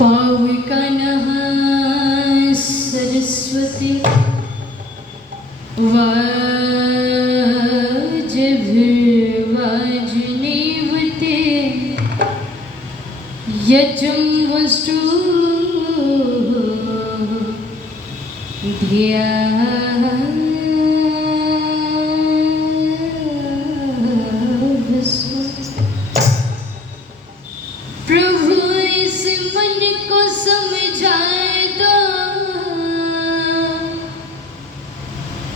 पावकनः सरस्वती वाजभिर्वाजिनीवते यजं वस्तु धिया प्रभु इस मन को समझाए दो,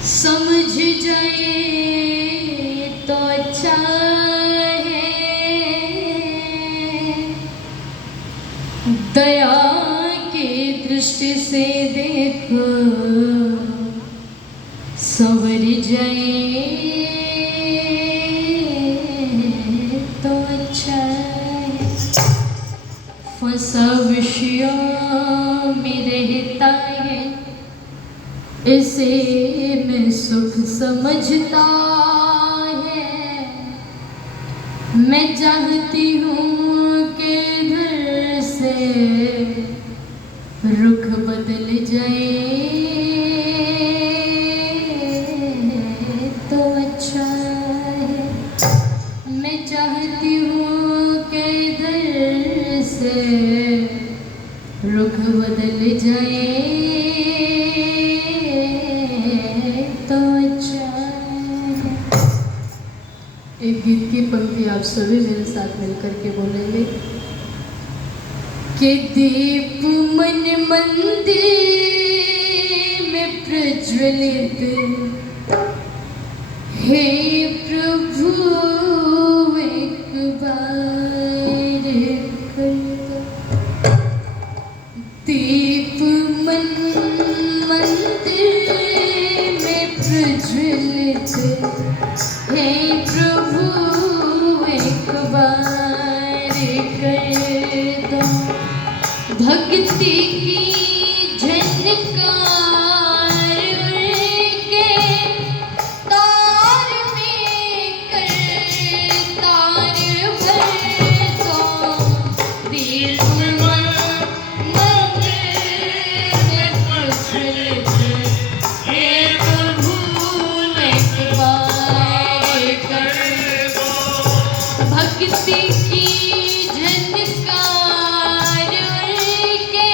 समझ जाए तो अच्छा है। दया की दृष्टि से देखो, संवर जाए तो अच्छा है। फंसा विषयों में रहता है, इसे मैं सुख समझता है। मैं चाहती हूँ कि इधर से रुख बदल जाए तो अच्छा है। मैं चाहती हूँ कि इधर से रुख बदल जाए तो अच्छा है। एक गीत की पंक्ति आप सभी मेरे साथ मिलकर के बोलेंगे कि दीप मन मंदिर में प्रज्वलित हे प्रभु एक बार कर दो। दीप मन मंदिर में प्रज्वलित हे प्रभु एक बार कर दो। भक्ति की झनकार के तार में कर तार भर दो। दीप मन मंदिर में प्रज्वलित हे प्रभु एक बार कर दो। भक्ति की झनकार के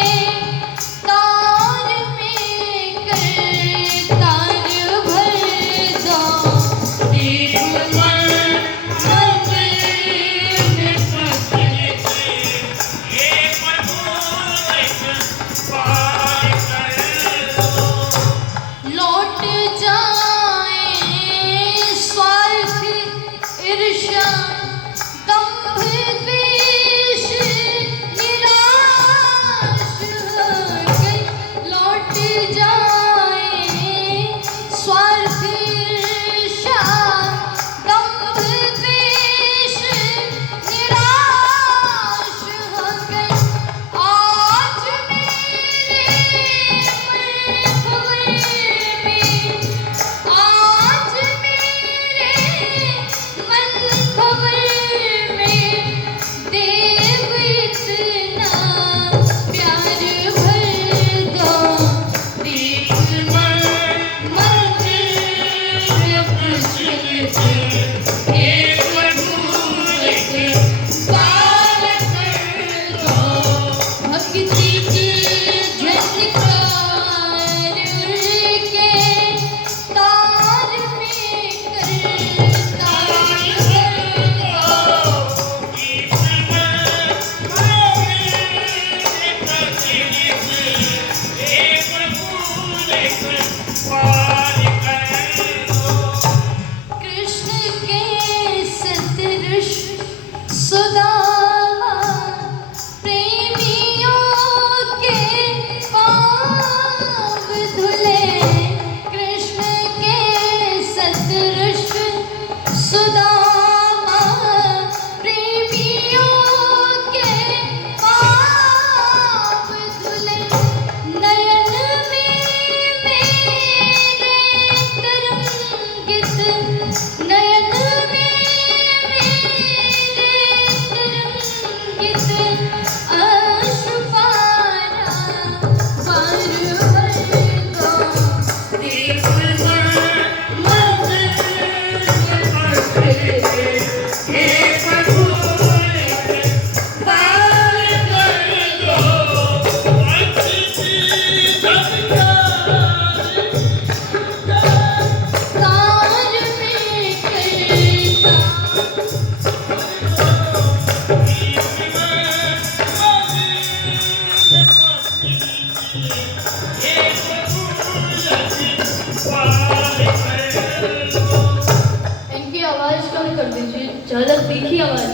मीठी आवाज।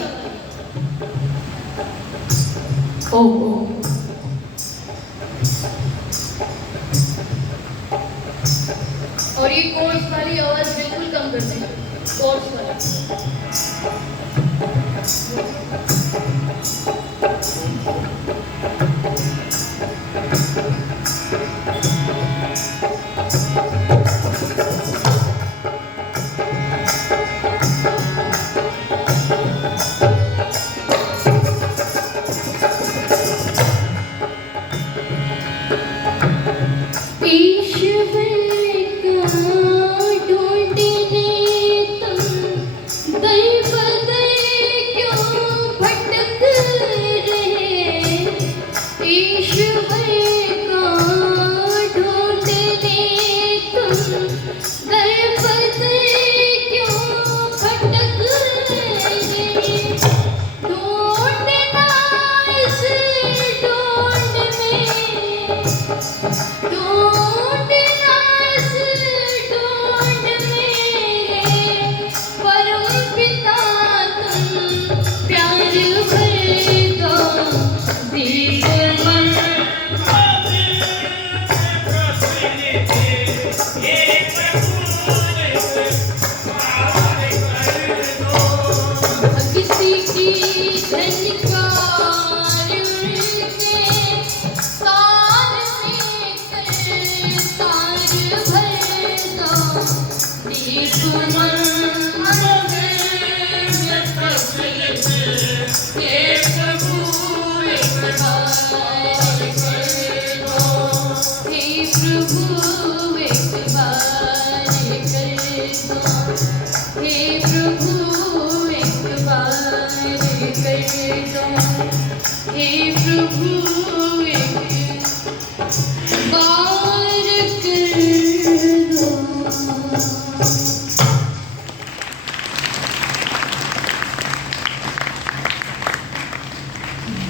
ओ और ये कोर्स वाली आवाज बिल्कुल कम कर दें, कोर्स वाली।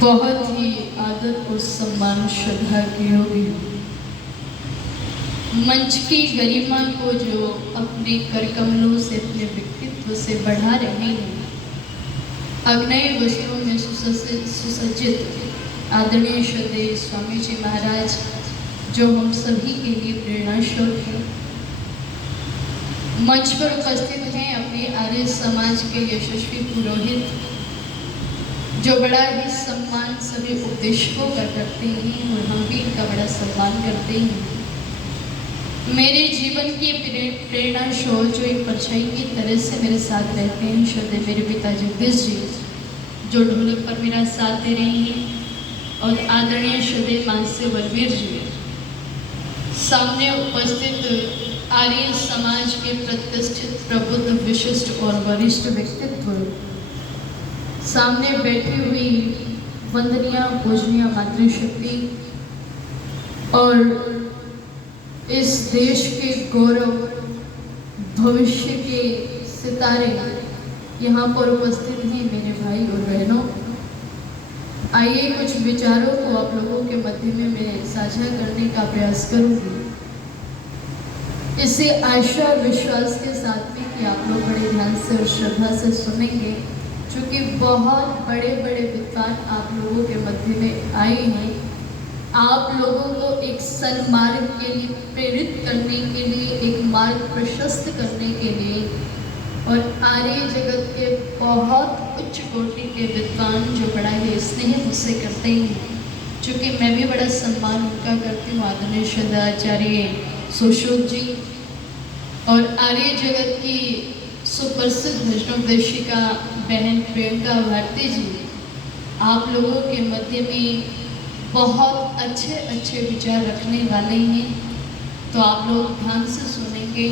बहुत ही आदर और सम्मान श्रद्धा की होगी मंच की गरिमा को जो अपने कर कमलों से अपने व्यक्तित्व से बढ़ा रहे हैं। अग्नय वस्त्रों में सुसज्जित आदरणीय श्रद्धेय स्वामी जी महाराज जो हम सभी के लिए प्रेरणा स्रोत है, मंच पर उपस्थित हैं अपने आर्य समाज के यशस्वी पुरोहित जो बड़ा ही सम्मान सभी उपदेशकों का करते हैं और हम भी इनका बड़ा सम्मान करते हैं। मेरे जीवन की प्रेरणा स्रोत जो एक परछाई की तरह से मेरे साथ रहते हैं, श्रद्धेय मेरे पिता जगदीश जी जो ढोलक पर मेरा साथ दे रहे हैं, और आदरणीय श्रद्धेय मानसी बलवीर जी सामने उपस्थित आर्य समाज के प्रतिष्ठित प्रबुद्ध विशिष्ट और वरिष्ठ व्यक्तित्व, सामने बैठी हुई वंदनीय पूजनीय मातृशक्ति और इस देश के गौरव भविष्य के सितारे यहाँ पर उपस्थित हैं मेरे भाई और बहनों। आइए कुछ विचारों को आप लोगों के मध्य में मैं साझा करने का प्रयास करूँगी, इसे आशा विश्वास के साथ में कि आप लोग बड़े ध्यान से और श्रद्धा से सुनेंगे, क्योंकि बहुत बड़े बड़े विद्वान आप लोगों के मध्य में आए हैं आप लोगों को एक सन्मार्ग के लिए प्रेरित करने के लिए, एक मार्ग प्रशस्त करने के लिए, और आर्य जगत के बहुत उच्च कोटि के विद्वान जो बड़ा ही स्नेह मुझसे करते हैं, चूँकि मैं भी बड़ा सम्मान उनका करती हूँ, आदरणीय श्रद्धाचार्य सुश्रुत जी और आर्य जगत की सुप्रसिद्ध भजनोपदेशिका बहन प्रियंका भारती जी, आप लोगों के मध्य में बहुत अच्छे अच्छे विचार रखने वाले हैं, तो आप लोग ध्यान से सुनेंगे,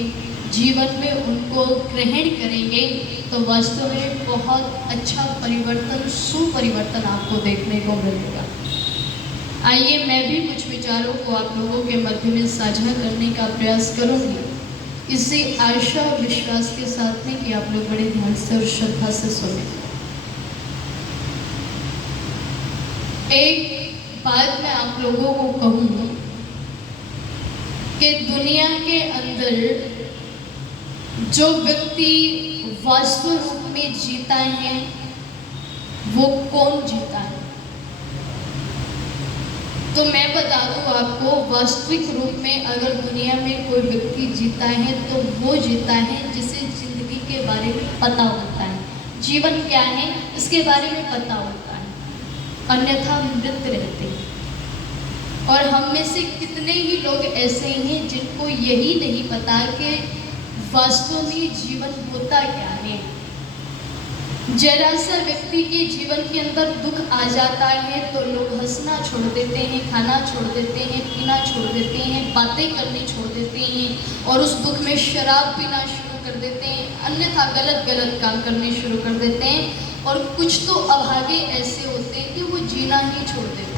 जीवन में उनको ग्रहण करेंगे तो वास्तव में बहुत अच्छा परिवर्तन, सुपरिवर्तन आपको देखने को मिलेगा। आइए मैं भी कुछ विचारों को आप लोगों के मध्य में साझा करने का प्रयास करूंगी, इसे आशा विश्वास के साथ में कि आप लोग बड़े ध्यान से और श्रद्धा से सुने। एक बात मैं आप लोगों को कहूँ कि दुनिया के अंदर जो व्यक्ति वास्तव रूप में जीता है वो कौन जीता है? तो मैं बता दूं आपको, वास्तविक रूप में अगर दुनिया में कोई व्यक्ति जीता है तो वो जीता है जिसे जिंदगी के बारे में पता होता है, जीवन क्या है इसके बारे में पता होता है, अन्यथा मृत रहते हैं। और हम में से कितने ही लोग ऐसे हैं जिनको यही नहीं पता कि वास्तव में जीवन होता क्या है। जरा सा व्यक्ति के जीवन के अंदर दुख आ जाता है तो लोग हंसना छोड़ देते हैं, खाना छोड़ देते हैं, पीना छोड़ देते हैं, बातें करनी छोड़ देते हैं और उस दुख में शराब पीना शुरू कर देते हैं, अन्यथा गलत गलत काम करने शुरू कर देते हैं। और कुछ तो अभागे ऐसे होते हैं कि वो जीना ही छोड़ देते हैं।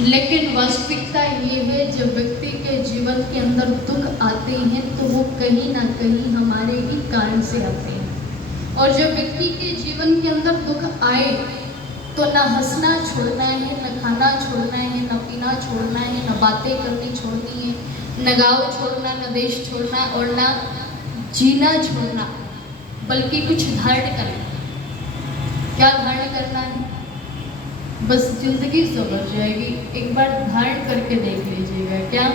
लेकिन वास्तविकता ये है, जब व्यक्ति के जीवन के अंदर दुख आते हैं तो वो कहीं ना कहीं हमारे ही कारण से आते हैं। और जब व्यक्ति के जीवन के अंदर दुख आए तो ना हंसना छोड़ना है, न खाना छोड़ना है, न पीना छोड़ना है, न बातें करनी छोड़नी है, न गाँव छोड़ना, न देश छोड़ना और ना जीना छोड़ना, बल्कि कुछ धारण करना। क्या धारण करना है? बस जिंदगी सवर जाएगी, एक बार धारण करके देख लीजिएगा। क्या?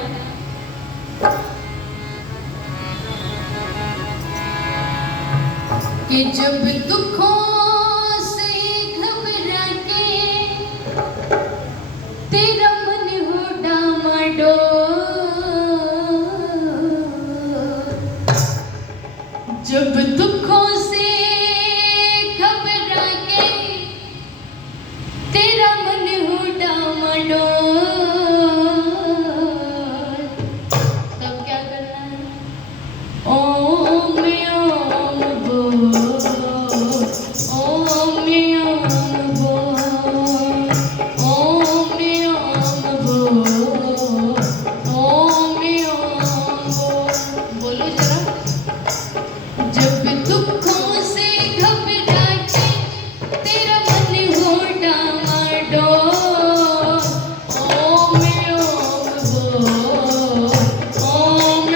कि जब दुखों से घबरा के तेरा मन हो डामाडोल, जब दुखों से घबरा के तेरा मन हो डामाडोल, तब क्या करना है? ओम ओम बोल, ओम ओम बोल, ओम ओम बोल, ओम ओम बोल। बोलो जरा। जब दुखों से घबरा के तेरा मन हो डामाडोल, ओम ओम बोल, ओम ओम बोल, ओम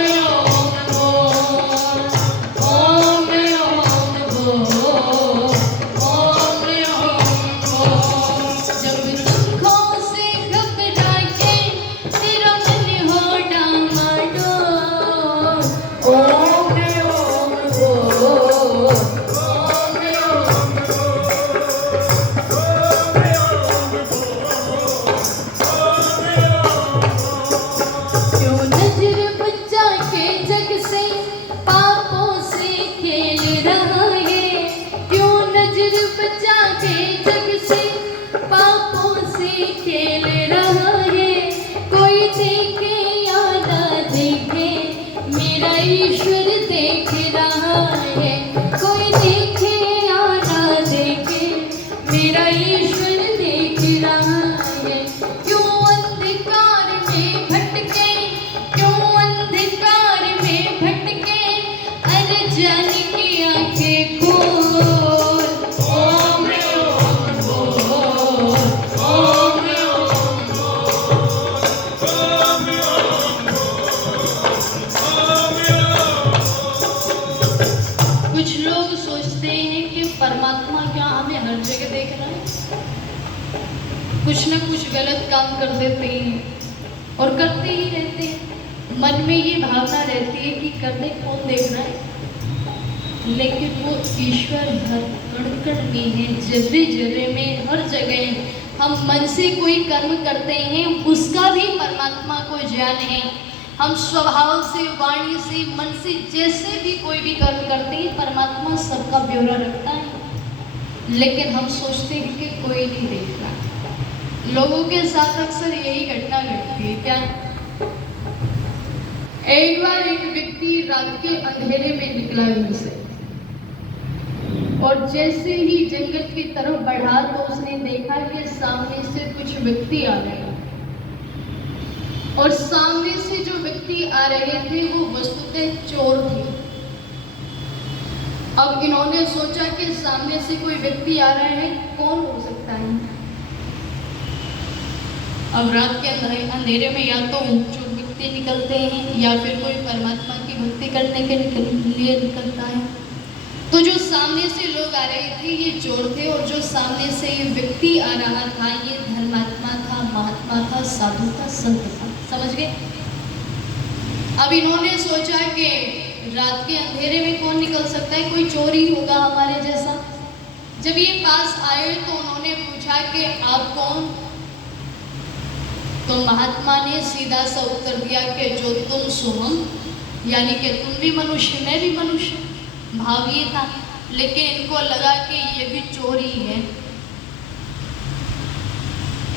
ओम बोल, ओम ओम बोल। जब दुखों से घबरा के तेरा मन हो डामाडोल, ओम ओम बोल, ओम ओम क्यों नजर बचा के जग से पापों से खेल रहा है, क्यों नजर बचा के जग से पापों से खेल रहा है। कोई देखे या ना देखे मेरा ईश्वर देख रहा है, कोई देखे या ना देखे मेरा ईश्वर देख रहा है। क्यों अंधकार में भटके, क्यों अंधकार में भटके, अरे जान की आंखें खोल, ओम ओम बोल, ओम ओम कुछ लोग सोचते हैं कि परमात्मा क्या हमें हर जगह देख रहा है? कुछ ना कुछ गलत काम कर देते हैं और करते ही रहते हैं। मन में ये भावना रहती है कि करने कौन देख रहा है, लेकिन वो ईश्वर हर कण कण में है, जर्रे जर्रे में, हर जगह। हम मन से कोई कर्म करते हैं उसका भी परमात्मा को ज्ञान है। हम स्वभाव से, वाणी से, मन से जैसे भी कोई भी कर्म करते हैं, परमात्मा सबका ब्यौरा रखता है। लेकिन हम सोचते हैं कि कोई नहीं देख रहा। लोगों के साथ अक्सर यही घटना घटती है। क्या? एक बार एक व्यक्ति रात के अंधेरे में निकला घर से और जैसे ही जंगल की तरफ बढ़ा तो उसने देखा कि सामने से कुछ व्यक्ति आ रहे हैं और सामने से जो व्यक्ति आ रहे थे वो वस्तुतः चोर थे। अब इन्होंने सोचा कि सामने से कोई व्यक्ति आ रहा है, कौन हो सकता है? अब रात के अंधेरे में या तो जो व्यक्ति निकलते हैं या फिर कोई परमात्मा की भक्ति करने के लिए निकलता है। तो जो सामने से लोग आ रहे थे ये चोर थे, और जो सामने से ये व्यक्ति आ रहा था ये धर्मात्मा था, महात्मा था, साधु था, संत था। समझ गए? अब इन्होंने सोचा कि रात के अंधेरे में कौन निकल सकता है, कोई चोर ही होगा हमारे जैसा। जब ये पास आए तो उन्होंने पूछा कि आप कौन? तो महात्मा ने सीधा सा उत्तर दिया कि जो तुम सो हम, यानी कि तुम भी मनुष्य मैं भी मनुष्य। भाव ये था, लेकिन इनको लगा कि ये भी चोर ही है।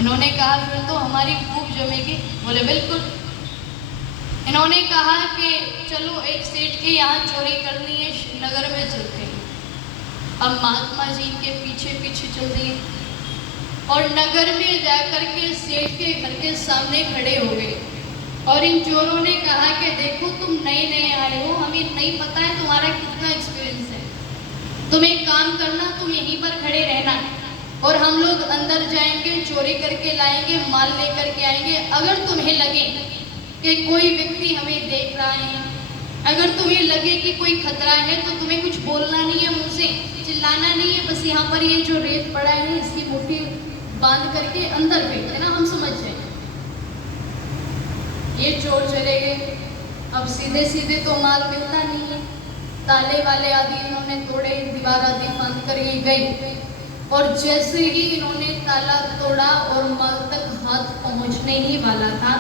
इन्होंने कहा फिर तो हमारी खूब जमेगी। बोले बिल्कुल। इन्होंने कहा कि चलो एक सेठ के यहाँ चोरी करनी है, नगर में चलते हैं। अब महात्मा जी इनके पीछे पीछे चल दिए और नगर में जाकर के सेठ के घर के सामने खड़े हो गए। और इन चोरों ने कहा कि देखो तुम नए नए आए हो, हमें नहीं पता है तुम्हारा कितना एक्सपीरियंस है। तुम एक काम करना, तुम यहीं पर खड़े रहना और हम लोग अंदर जाएंगे, चोरी करके लाएंगे, माल लेकर के आएंगे। अगर तुम्हें लगे कि कोई व्यक्ति हमें देख रहा है, अगर तुम्हें लगे कि कोई खतरा है, तो तुम्हें कुछ बोलना नहीं है, मुंह से चिल्लाना नहीं है। बस यहाँ पर ये जो रेत पड़ा है इसकी मुट्ठी बांध करके अंदर फेंक देना, हम समझ जाएंगे। ये चोर चले गए। अब सीधे सीधे तो माल मिलता नहीं है, ताले वाले आदि इन्होंने तोड़े, दीवार आदि बांध कर ये गए। और जैसे ही इन्होंने ताला तोड़ा और माल तक हाथ पहुंचने ही वाला था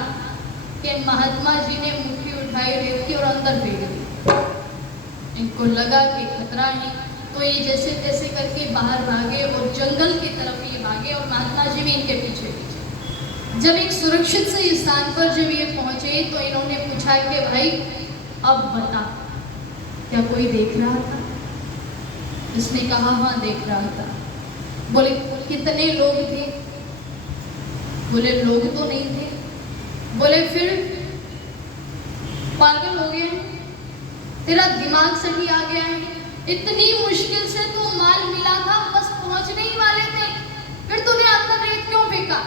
कि महात्मा जी ने मुट्ठी उठाई रेत की और अंदर फेंक दी। इनको लगा कि खतरा है, तो ये जैसे तैसे करके बाहर भागे और जंगल की तरफ ये भागे और महात्मा जी भी इनके पीछे पीछे। जब एक सुरक्षित से स्थान पर जब ये पहुंचे तो इन्होंने पूछा कि भाई अब बता, क्या कोई देख रहा था? इसने कहा हाँ देख रहा था। बोले कितने लोग थे? बोले लोग तो नहीं थे। बोले फिर पागल हो गया, तेरा दिमाग सही आ गया है? इतनी मुश्किल से तो माल मिला था, बस पहुंचने ही वाले थे, फिर तूने अंदर रेत क्यों फेंका?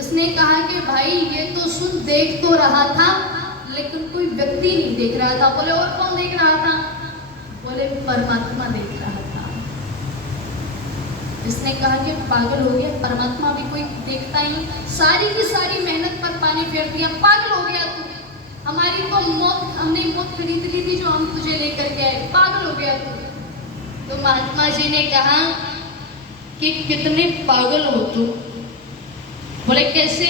इसने कहा कि भाई ये तो सुन, देख तो रहा था लेकिन कोई व्यक्ति नहीं देख रहा था। बोले और कौन देख रहा था? बोले परमात्मा देख रहा था। इसने कहा कि पागल हो गया, परमात्मा भी कोई देखता ही, सारी की सारी मेहनत पर पानी फेर दिया, पागल हो गया तू। हमारी तो मौत, हमने मौत खरीद ली थी जो हम तुझे लेकर के आए, पागल हो गया तू। तो महात्मा जी ने कहा कि कितने पागल हो तुम? बोले कैसे?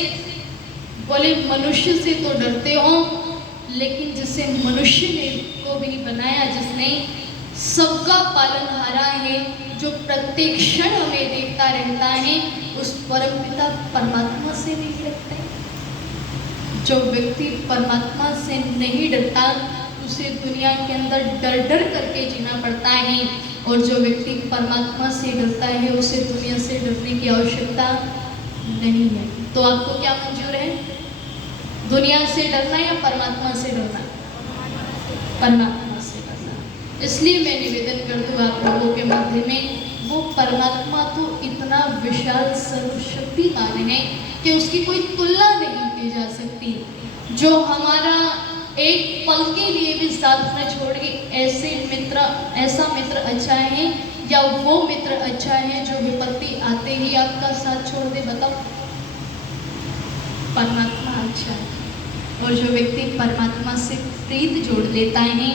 बोले मनुष्य से तो डरते हो, लेकिन जिसे मनुष्य ने को भी बनाया, जिसने सबका पालनहारा है, जो प्रत्येक क्षण हमें देखता रहता है, उस परमपिता परमात्मा से नहीं डरते। जो व्यक्ति परमात्मा से नहीं डरता उसे दुनिया के अंदर डर डर करके जीना पड़ता है, और जो व्यक्ति परमात्मा से डरता है उसे दुनिया से डरने की आवश्यकता नहीं है। तो आपको क्या मंजूर है, दुनिया से डरना या परमात्मा से डरना? परमात्मा से डरना। इसलिए मैं निवेदन कर दूँ आप लोगों के मध्य में, वो परमात्मा तो इतना विशाल सर्वशक्तिमान है कि उसकी कोई तुलना नहीं की जा सकती। जो हमारा एक पल के लिए भी साथ न छोड़े, ऐसा मित्र अच्छा है या वो मित्र अच्छा है जो विपत्ति आते ही आपका साथ छोड़ दे? बताओ। परमात्मा अच्छा है। और जो व्यक्ति परमात्मा से प्रीत जोड़ लेता है,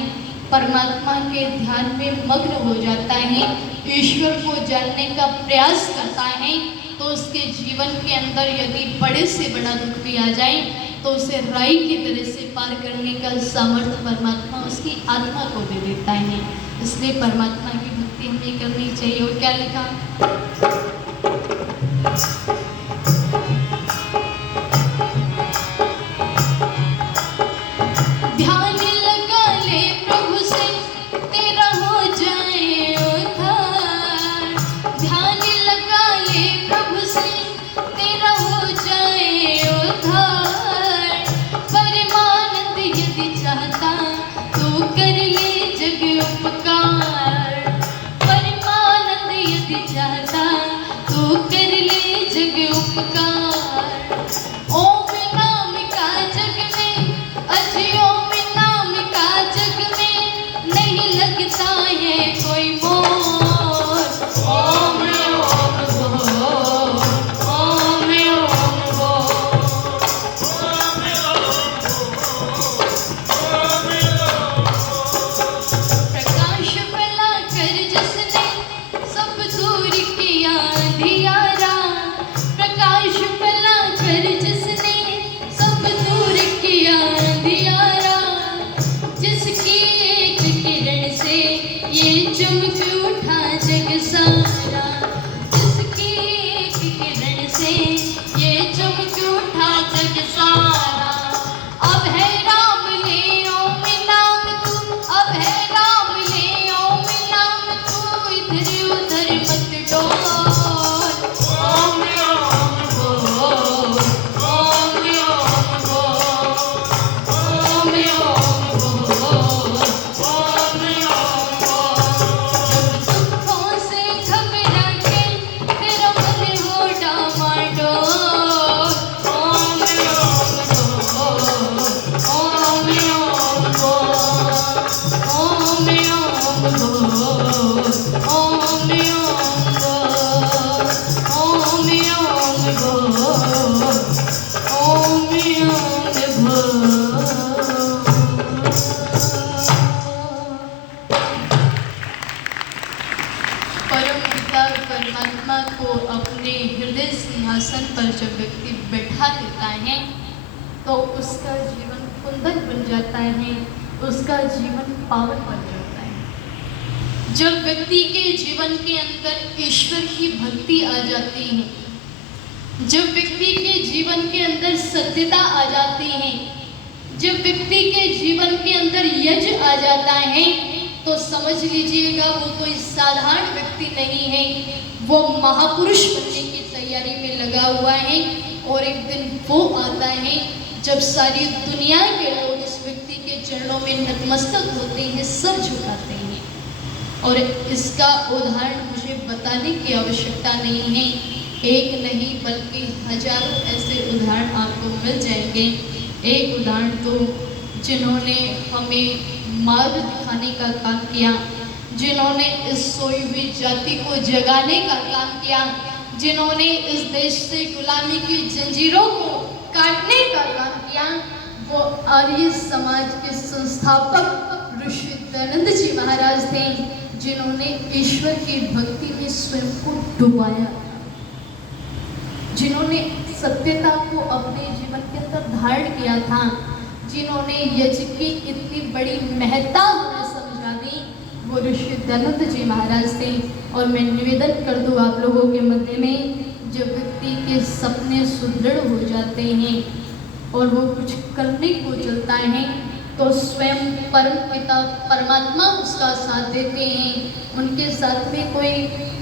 परमात्मा के ध्यान में मग्न हो जाता है, ईश्वर को जानने का प्रयास करता है, तो उसके जीवन के अंदर यदि बड़े से बड़ा दुख भी आ जाए तो उसे राई की तरह से पार करने का सामर्थ्य परमात्मा उसकी आत्मा को दे देता है। इसलिए परमात्मा की भक्ति हमें करनी चाहिए। और क्या लिखा? ध्यान लगा ले प्रभु से तेरा हो जाए उद्धार। ध्यान लगा ले प्रभु से तेरा हो जाए उद्धार। परमानंद यदि चाहता तो कर ले जग उपकार। परमानंद यदि चाहता तो कर ले जग उपकार। ओम नाम का जग में, अजी ओम नाम का जग में नहीं लगता है कोई से ये चमक उठा जग सारा। अब है राम ले ओम नाम तू, अब है राम ले ओम नाम तू, इधर उधर मत डोल। ओम ओम बोल, ओम ओम बोल, ओम ओम बोल, ओम ओम बोल। जब दुखों से घबरा के तेरा मन हो डामाडोल। ओम ओम बोल, ओम ओम बोल, ओम ओम बोल, ओम ओम बोल। परम पिता परमात्मा को अपने हृदय सिंहासन पर जब व्यक्ति बैठा देता है तो उसका जीवन कुंदन बन जाता है, उसका जीवन पावन बन जाता है। जब व्यक्ति के जीवन के अंदर ईश्वर की भक्ति आ जाती है, जब व्यक्ति के जीवन के अंदर सत्यता आ जाती है, जब व्यक्ति के जीवन के अंदर यज आ जाता है, तो समझ लीजिएगा वो कोई साधारण व्यक्ति नहीं है, वो महापुरुष बनने की तैयारी में लगा हुआ है। और एक दिन वो आता है जब सारी दुनिया के लोग उस व्यक्ति के चरणों में नतमस्तक होते हैं, सर झुकाते हैं। और इसका उदाहरण मुझे बताने की आवश्यकता नहीं है, एक नहीं बल्कि हजारों ऐसे उदाहरण आपको मिल जाएंगे। एक उदाहरण तो जिन्होंने हमें मार्ग दिखाने का काम किया, जिन्होंने इस सोई हुई जाति को जगाने का काम किया, जिन्होंने इस देश से गुलामी की जंजीरों को काटने का काम किया, वो आर्य समाज के संस्थापक ऋषि दयानंद जी महाराज थे, जिन्होंने ईश्वर की भक्ति में स्वयं को डुबाया, जिन्होंने सत्यता को अपने जीवन के अंदर धारण किया था, जिन्होंने यज्ञ की इतनी बड़ी महत्ता हमें समझा दी, वो ऋषि दयानंद जी महाराज थे। और मैं निवेदन कर दूँ आप लोगों के मध्य में, जब व्यक्ति के सपने सुदृढ़ हो जाते हैं और वो कुछ करने को चलता है तो स्वयं परम पिता परमात्मा उसका साथ देते हैं। उनके साथ में कोई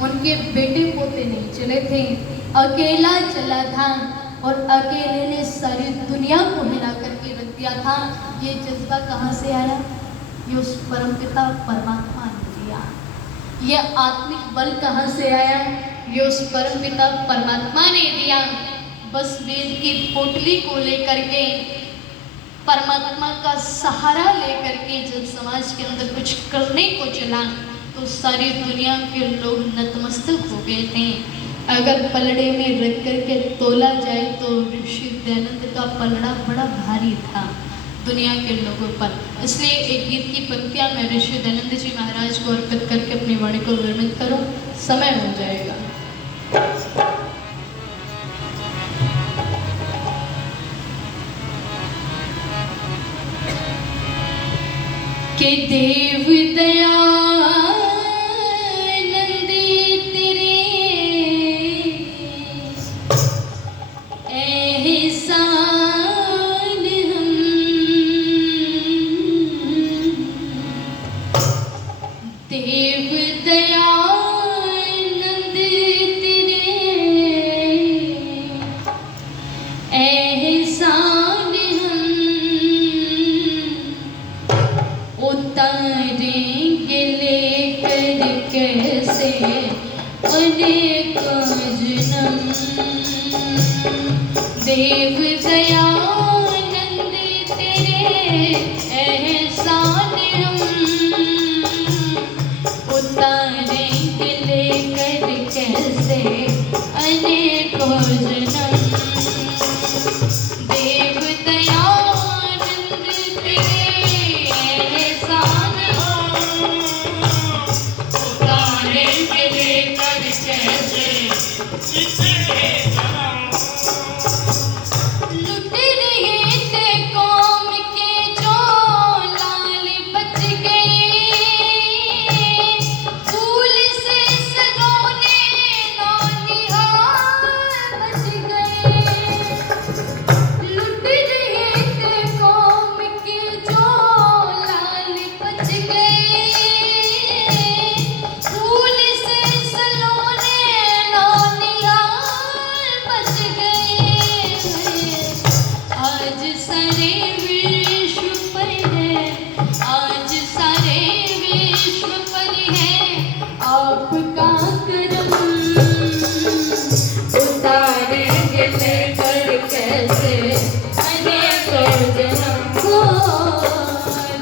उनके बेटे पोते नहीं चले थे, अकेला चला था और अकेले ने सारी दुनिया को हिला करके रख दिया था। ये जज्बा कहाँ से आया? ये उस परम पिता परमात्मा ने दिया। ये आत्मिक बल कहाँ से आया? ये उस परम पिता परमात्मा ने दिया। बस वेद की पोटली को लेकर के, परमात्मा का सहारा लेकर के जब समाज के अंदर कुछ करने को चला तो सारी दुनिया के लोग नतमस्तक हो गए थे। अगर पलड़े में रख करके तोला जाए तो ऋषि दयानंद का पलड़ा बड़ा भारी था दुनिया के लोगों पर। इसलिए एक गीत की पंक्तियां मैं ऋषि दयानंद जी महाराज को अर्पित करके अपनी वाणी को विरमित करूं, समय हो जाएगा। के देव दयानंद तेरे एहसान हम, देव दयानंद तेरे एहसान हम उतारेंगे लेकर कैसे अनेकों जन्म। देव दयानंद तेरे एहसान हम उतारेंगे लेकर कैसे अनेकों जन्म। देव दयानंद तेरे एहसान हम उतारेंगे लेकर कैसे लुट रहे कैसे अनेकों जन्म को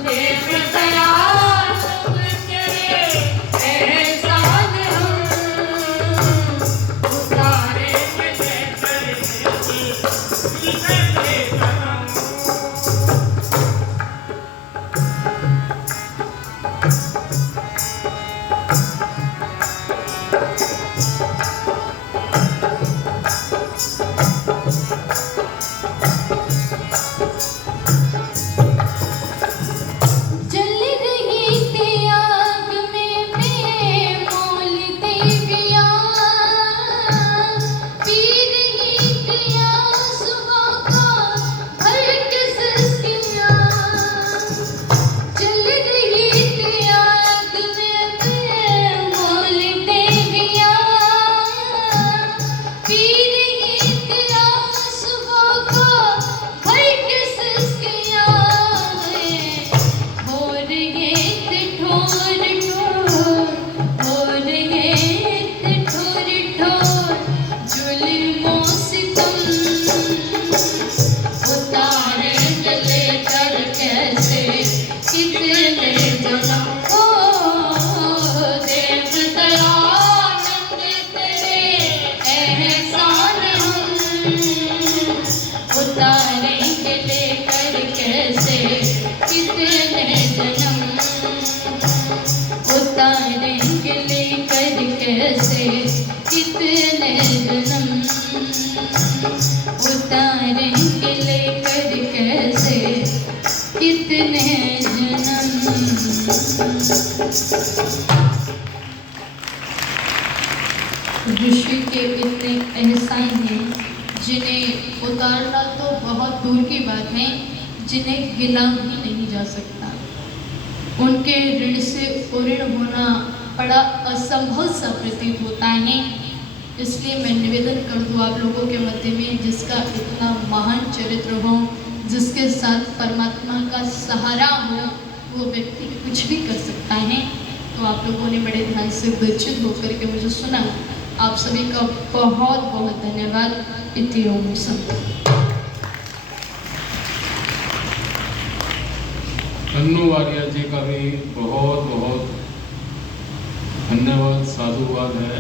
देव दया सब तेरे एहसान हम उतारे उतारेंगे लेकर कैसे कितने जन्म उतारेंगे लेकर कैसे कितने जन्म उतारेंगे लेकर कैसे कितने जन्म। ऋषि के इतने एहसान हैं जिन्हें उतारना तो बहुत दूर की बात है, जिन्हें गिना भी नहीं जा सकता। उनके ऋण से उऋण होना बड़ा असंभव सा प्रतीत होता है। इसलिए मैं निवेदन कर दूँ आप लोगों के मध्य में, जिसका इतना महान चरित्र हो, जिसके साथ परमात्मा का सहारा हो, वो व्यक्ति कुछ भी कर सकता है। तो आप लोगों ने बड़े ध्यान से विचलित होकर के मुझे सुना। आप सभी का बहुत बहुत धन्यवाद। इति ओम संत। अन्नू वारिया जी का भी बहुत बहुत धन्यवाद, साधुवाद है।